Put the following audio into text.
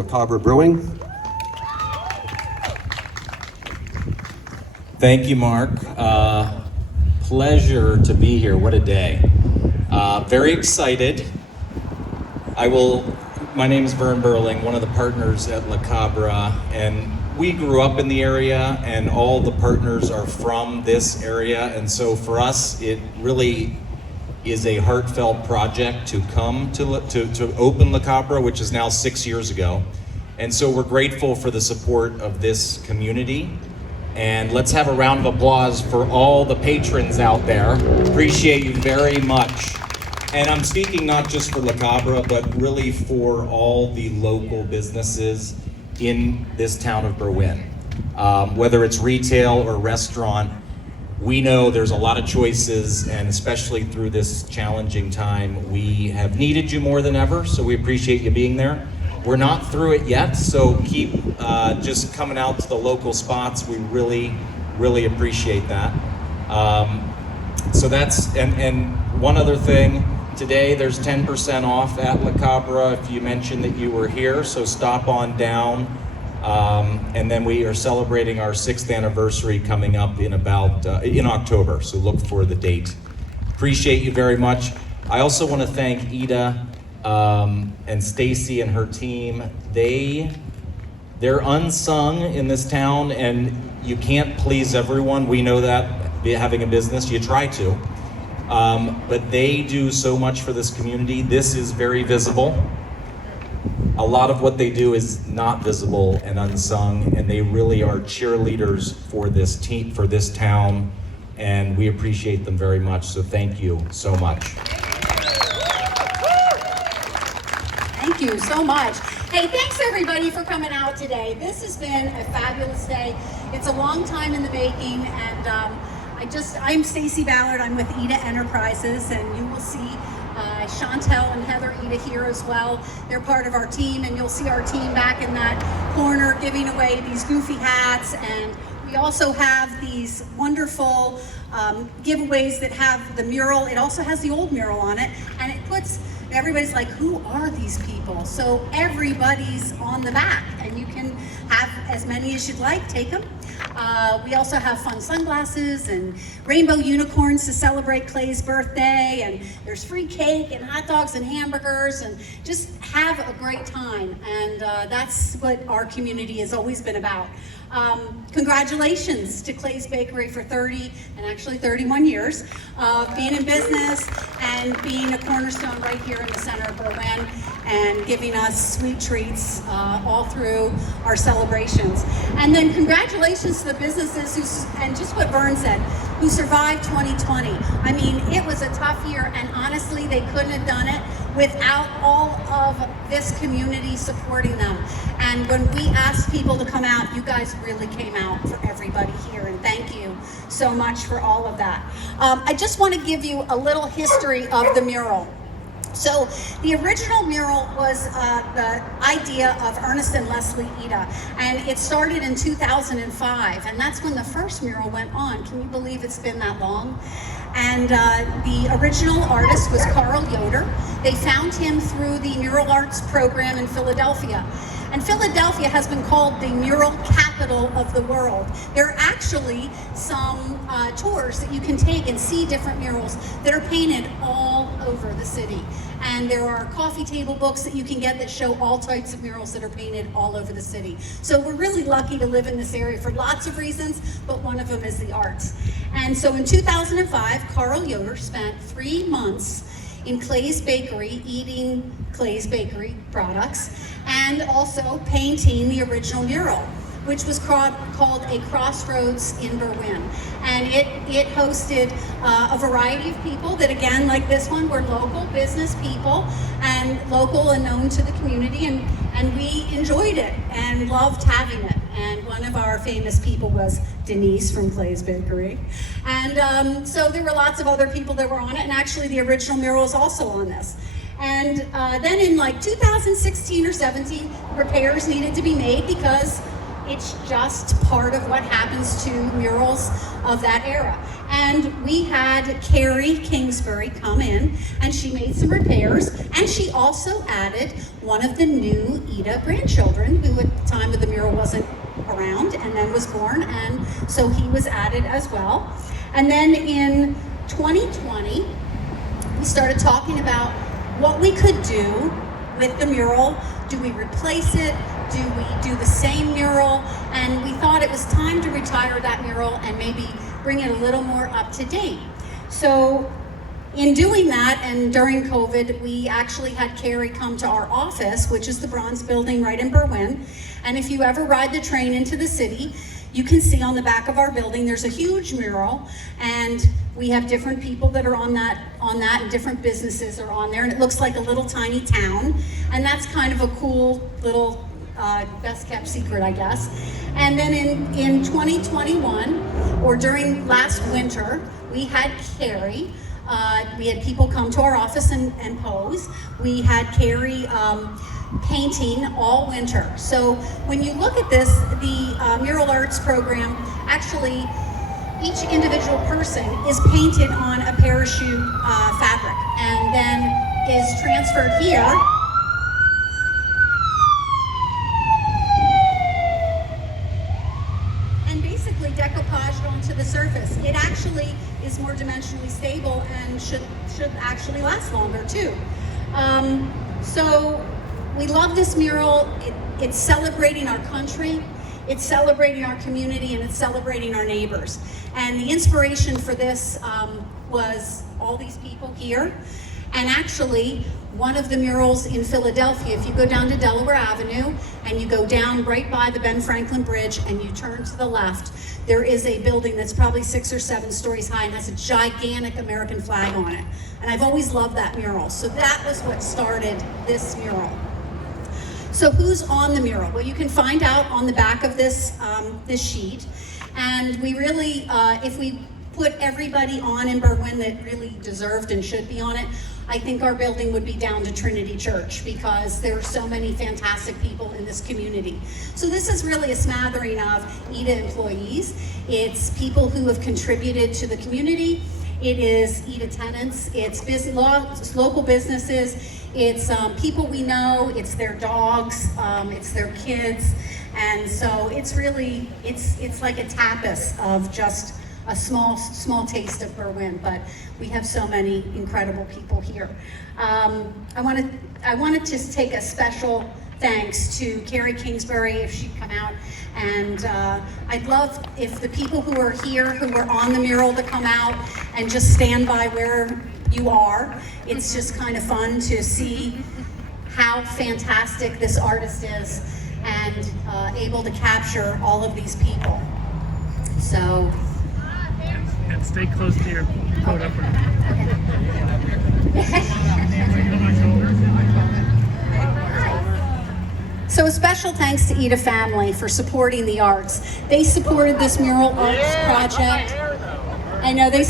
La Cabra Brewing. Thank you, Mark. Pleasure to be here. What a day. Very excited. My name is Vern Burling, one of the partners at La Cabra, and we grew up in the area, and all the partners are from this area, and so for us, it really is a heartfelt project to come to open La Cabra, which is now 6 years ago. And so we're grateful for the support of this community. And let's have a round of applause for all the patrons out there. Appreciate you very much. And I'm speaking not just for La Cabra, but really for all the local businesses in this town of Berwyn. Whether it's retail or restaurant, we know there's a lot of choices, and especially through this challenging time, we have needed you more than ever, so we appreciate you being there. We're not through it yet, so keep just coming out to the local spots. We really, really appreciate that. So that's, and one other thing, today there's 10% off at La Cabra if you mentioned that you were here, so stop on down. And then we are celebrating our 6th anniversary coming up in October, so look for the date. Appreciate you very much. I also want to thank Ida and Stacy and her team. They're unsung in this town, and you can't please everyone. We know that, having a business, you try to. But they do so much for this community. This is very visible. A lot of what they do is not visible and unsung, and they really are cheerleaders for this team, for this town, and we appreciate them very much. So thank you so much. Thank you so much. Hey, thanks everybody for coming out today. This has been a fabulous day. It's a long time in the making, and I'm Stacy Ballard. I'm with Ida Enterprises, and you will see Chantel and Heather Ida here as well. They're part of our team, and you'll see our team back in that corner giving away these goofy hats. And we also have these wonderful giveaways that have the mural. It also has the old mural on it, and it puts, everybody's like, who are these people? So everybody's on the back, and you can have as many as you'd like, take them. We also have fun sunglasses and rainbow unicorns to celebrate Clay's birthday, and there's free cake and hot dogs and hamburgers, and just have a great time. And that's what our community has always been about. Congratulations to Clay's Bakery for 30 and actually 31 years of being in business and being a cornerstone right here in the center of Berwyn, and giving us sweet treats all through our celebrations. And then congratulations to the businesses and just what Vern said, who survived 2020. I mean, it was a tough year, and honestly, they couldn't have done it without all of this community supporting them. And when we asked people to come out, you guys really came out for everybody here, and thank you so much for all of that. I just want to give you a little history of the mural. So the original mural was the idea of Ernest and Leslie Ida, and it started in 2005, and that's when the first mural went on. Can you believe it's been that long? And the original artist was Carl Yoder. They found him through the Mural Arts program in Philadelphia. And Philadelphia has been called the mural capital of the world. There are actually some tours that you can take and see different murals that are painted all over the city. And there are coffee table books that you can get that show all types of murals that are painted all over the city. So we're really lucky to live in this area for lots of reasons, but one of them is the arts. And so in 2005, Carl Yoder spent 3 months in Clay's Bakery, eating Clay's Bakery products, and also painting the original mural, which was called A Crossroads in Berwyn. And it hosted a variety of people that, again, like this one, were local business people and local and known to the community, and we enjoyed it and loved having it. And one of our famous people was Denise from Clay's Bakery. And so there were lots of other people that were on it, and actually the original mural is also on this. And then in like 2016 or 17, repairs needed to be made because It's just part of what happens to murals of that era. And we had Carrie Kingsbury come in, and she made some repairs, and she also added one of the new Ida grandchildren, who at the time of the mural wasn't around and then was born, and so he was added as well. And then in 2020, we started talking about what we could do with the mural. Do we replace it? Do we do the same mural? And we thought it was time to retire that mural and maybe bring it a little more up to date. So in doing that, and during COVID, we actually had Carrie come to our office, which is the Bronze Building right in Berwyn. And if you ever ride the train into the city, you can see on the back of our building, there's a huge mural, and we have different people that are on that, and different businesses are on there, and it looks like a little tiny town. And that's kind of a cool little best kept secret, I guess. And then in 2021, or during last winter, we had Carrie. We had people come to our office and pose. We had Carrie painting all winter. So when you look at this, the Mural Arts program, actually each individual person is painted on a parachute fabric and then is transferred here. And basically decoupaged onto the surface. It actually is more dimensionally stable and should actually last longer too. So we love this mural. It's celebrating our country, it's celebrating our community, and it's celebrating our neighbors. And the inspiration for this was all these people here. And actually, one of the murals in Philadelphia, if you go down to Delaware Avenue and you go down right by the Ben Franklin Bridge and you turn to the left, there is a building that's probably 6 or 7 stories high and has a gigantic American flag on it. And I've always loved that mural. So that was what started this mural. So who's on the mural? Well, you can find out on the back of this, this sheet. And we really, if we put everybody on in Berwyn that really deserved and should be on it, I think our building would be down to Trinity Church, because there are so many fantastic people in this community. So this is really a smattering of Ida employees. It's people who have contributed to the community. It is Ida tenants. It's local businesses. It's people we know. It's their dogs. It's their kids. And so it's really, it's like a tapas of just a small taste of Berwyn, but we have so many incredible people here. I want to just take a special thanks to Carrie Kingsbury, if she'd come out, and I'd love if the people who are here, who are on the mural, to come out and just stand by where you are. It's just kind of fun to see how fantastic this artist is and able to capture all of these people. So. And stay close to your photo. So a special thanks to Ida family for supporting the arts. They supported this mural arts project. I know they